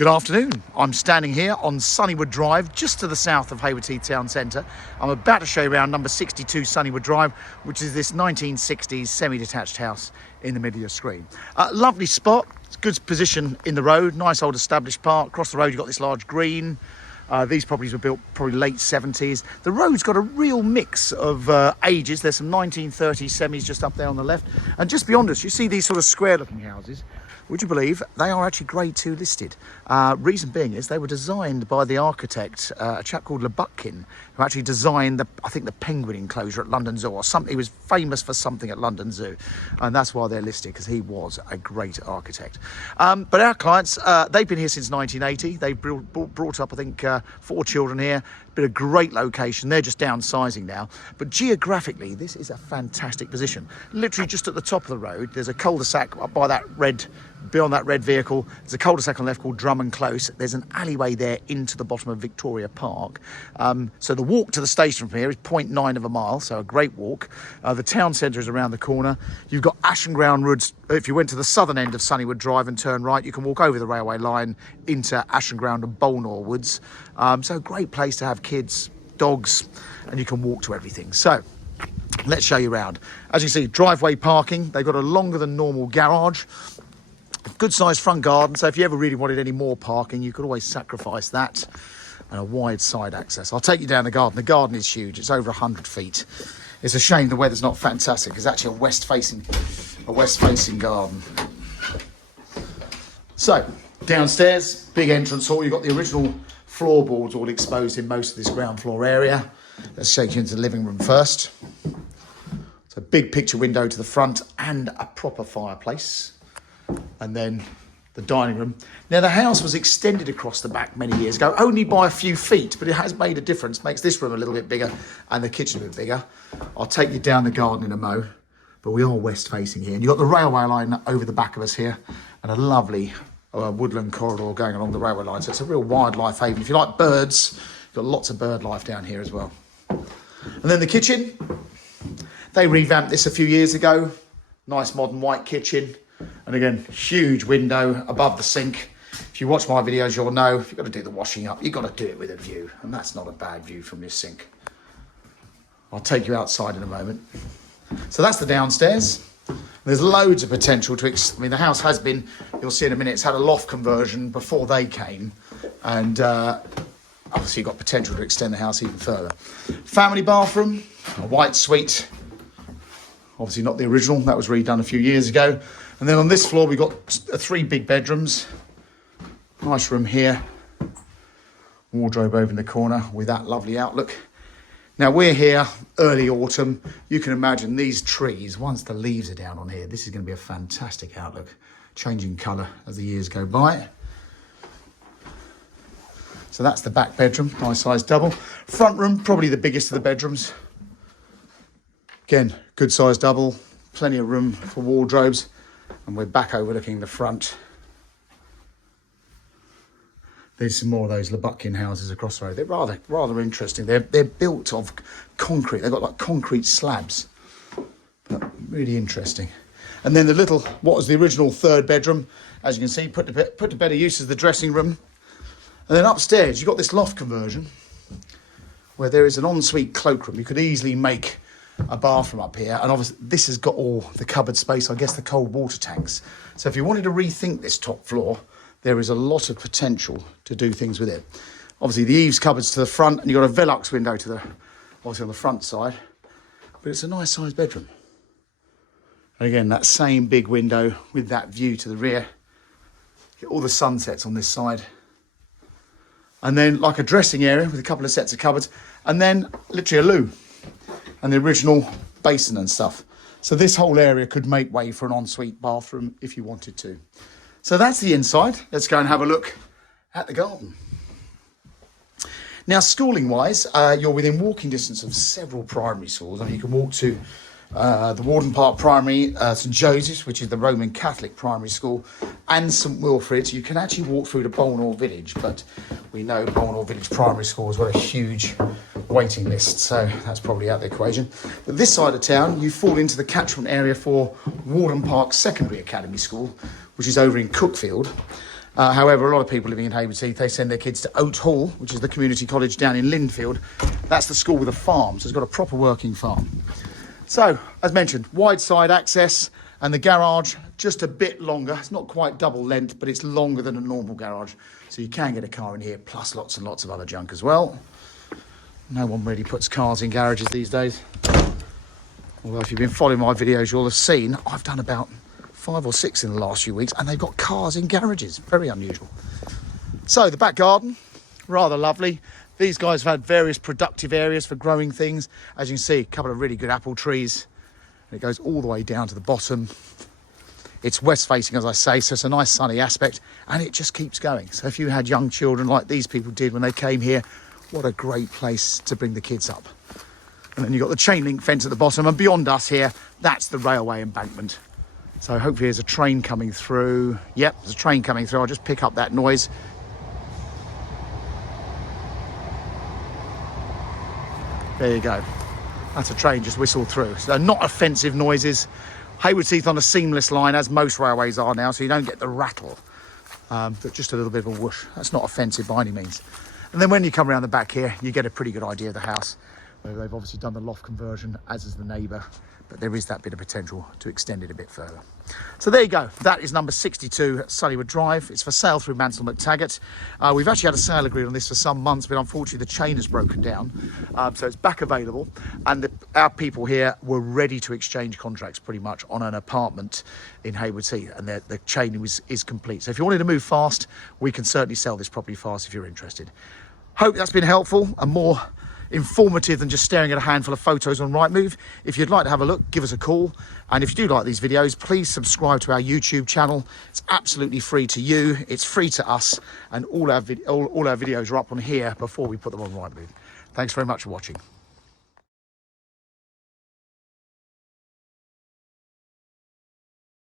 Good afternoon. I'm standing here on Sunnywood Drive, just to the south of Haywards Heath Town Centre. I'm about to show you around number 62 Sunnywood Drive, which is this 1960s semi-detached house in the middle of your screen. Lovely spot, it's good position in the road, nice old established park. Across the road you've got this large green. These properties were built probably late 70s. The road's got a real mix of ages. There's some 1930s semis just up there on the left. And just beyond us, you see these sort of square looking houses. Would you believe they are actually Grade 2 listed? Reason being is they were designed by the architect, a chap called Lebutkin, who actually designed, I think, the penguin enclosure at London Zoo or something. He was famous for something at London Zoo. And that's why they're listed, because he was a great architect. But our clients, they've been here since 1980. They've brought up, I think, 4 children here. Been a great location. They're just downsizing now. But geographically, this is a fantastic position. Literally just at the top of the road, there's a cul-de-sac up by that red, beyond that red vehicle. There's a cul-de-sac on the left called Drummond Close. There's an alleyway there into the bottom of Victoria Park. So the walk to the station from here is 0.9 of a mile, so a great walk. The town centre is around the corner. You've got Ashonground Woods. If you went to the southern end of Sunnywood Drive and turn right, you can walk over the railway line into Ashonground and Bolnor Woods. So a great place to have kids, dogs, and you can walk to everything. So let's show you around. As you see, driveway parking. They've got a longer than normal garage. Good sized front garden, so if you ever really wanted any more parking, you could always sacrifice that. And a wide side access. I'll take you down the garden. The garden is huge. It's over 100 feet. It's a shame the weather's not fantastic. It's actually a west-facing garden. So downstairs, big entrance hall. You've got the original floorboards all exposed in most of this ground floor area. Let's take you into the living room first. It's a big picture window to the front and a proper fireplace. And then the dining room. Now, the house was extended across the back many years ago, only by a few feet, but it has made a difference. Makes this room a little bit bigger and the kitchen a bit bigger. I'll take you down the garden in a mo, but we are west facing here. And you've got the railway line over the back of us here and a lovely woodland corridor going along the railway line. So it's a real wildlife haven. If you like birds, you've got lots of bird life down here as well. And then the kitchen. They revamped this a few years ago. Nice modern white kitchen. And again, huge window above the sink. If you watch my videos, you'll know if you've got to do the washing up, you've got to do it with a view. And that's not a bad view from this sink. I'll take you outside in a moment. So that's the downstairs. There's loads of potential to, the house has been, you'll see in a minute, it's had a loft conversion before they came. And obviously you've got potential to extend the house even further. Family bathroom, a white suite. Obviously not the original, that was redone a few years ago. And then on this floor, we've got 3 big bedrooms. Nice room here. Wardrobe over in the corner with that lovely outlook. Now we're here early autumn. You can imagine these trees, once the leaves are down on here, this is going to be a fantastic outlook. Changing colour as the years go by. So that's the back bedroom, nice size double. Front room, probably the biggest of the bedrooms. Again, good size double, plenty of room for wardrobes. And we're back overlooking the front. There's some more of those Lebutkin houses across the road. They're rather interesting. They're built of concrete. They've got like concrete slabs. But really interesting. And then the little, what was the original 3rd bedroom, as you can see, put to better use as the dressing room. And then upstairs, you've got this loft conversion where there is an ensuite cloakroom. You could easily make a bathroom up here, and obviously this has got all the cupboard space, I guess the cold water tanks. So if you wanted to rethink this top floor, there is a lot of potential to do things with it. Obviously the eaves cupboards to the front, and you've got a Velux window to the, obviously on the front side, but it's a nice sized bedroom. And again, that same big window with that view to the rear. Get all the sunsets on this side. And then like a dressing area with a couple of sets of cupboards, and then literally a loo. And the original basin and stuff. So this whole area could make way for an ensuite bathroom if you wanted to. So that's the inside. Let's go and have a look at the garden. Now, schooling wise, you're within walking distance of several primary schools. I mean, you can walk to the Warden Park Primary, St Joseph's, which is the Roman Catholic primary school, and St Wilfrid's. You can actually walk through to Bolnor Village, but we know Bolnor Village Primary School has got a huge waiting list, so that's probably out of the equation. But this side of town, you fall into the catchment area for Warden Park Secondary Academy School, which is over in Cookfield. However, a lot of people living in Haywards Heath, they send their kids to Oat Hall, which is the community college down in Lindfield. That's the school with a farm, so it's got a proper working farm. So, as mentioned, wide side access, and the garage just a bit longer. It's not quite double length, but it's longer than a normal garage. So you can get a car in here, plus lots and lots of other junk as well. No one really puts cars in garages these days. Although if you've been following my videos, you'll have seen I've done about 5 or 6 in the last few weeks, and they've got cars in garages. Very unusual. So the back garden, rather lovely. These guys have had various productive areas for growing things. As you can see, a couple of really good apple trees. And it goes all the way down to the bottom. It's west facing, as I say, so it's a nice sunny aspect, and it just keeps going. So if you had young children like these people did when they came here, what a great place to bring the kids up. And then you've got the chain link fence at the bottom, and beyond us here, that's the railway embankment. So hopefully there's a train coming through. Yep, there's a train coming through. I'll just pick up that noise. There you go. That's a train just whistled through. So not offensive noises. Haywards Heath on a seamless line, as most railways are now, so you don't get the rattle. But just a little bit of a whoosh. That's not offensive by any means. And then when you come around the back here, you get a pretty good idea of the house. Where they've obviously done the loft conversion, as is the neighbour. But there is that bit of potential to extend it a bit further. So there you go. That is number 62 Sunnywood Drive. It's for sale through Mansell McTaggart. We've actually had a sale agreed on this for some months, but unfortunately the chain has broken down. So it's back available. And our people here were ready to exchange contracts pretty much on an apartment in Haywards Heath. And the chain is complete. So if you wanted to move fast, we can certainly sell this property fast if you're interested. Hope that's been helpful and more informative than just staring at a handful of photos on Rightmove. If you'd like to have a look, give us a call. And if you do like these videos, please subscribe to our YouTube channel. It's absolutely free to you. It's free to us. And all our videos are up on here before we put them on Rightmove. Thanks very much for watching.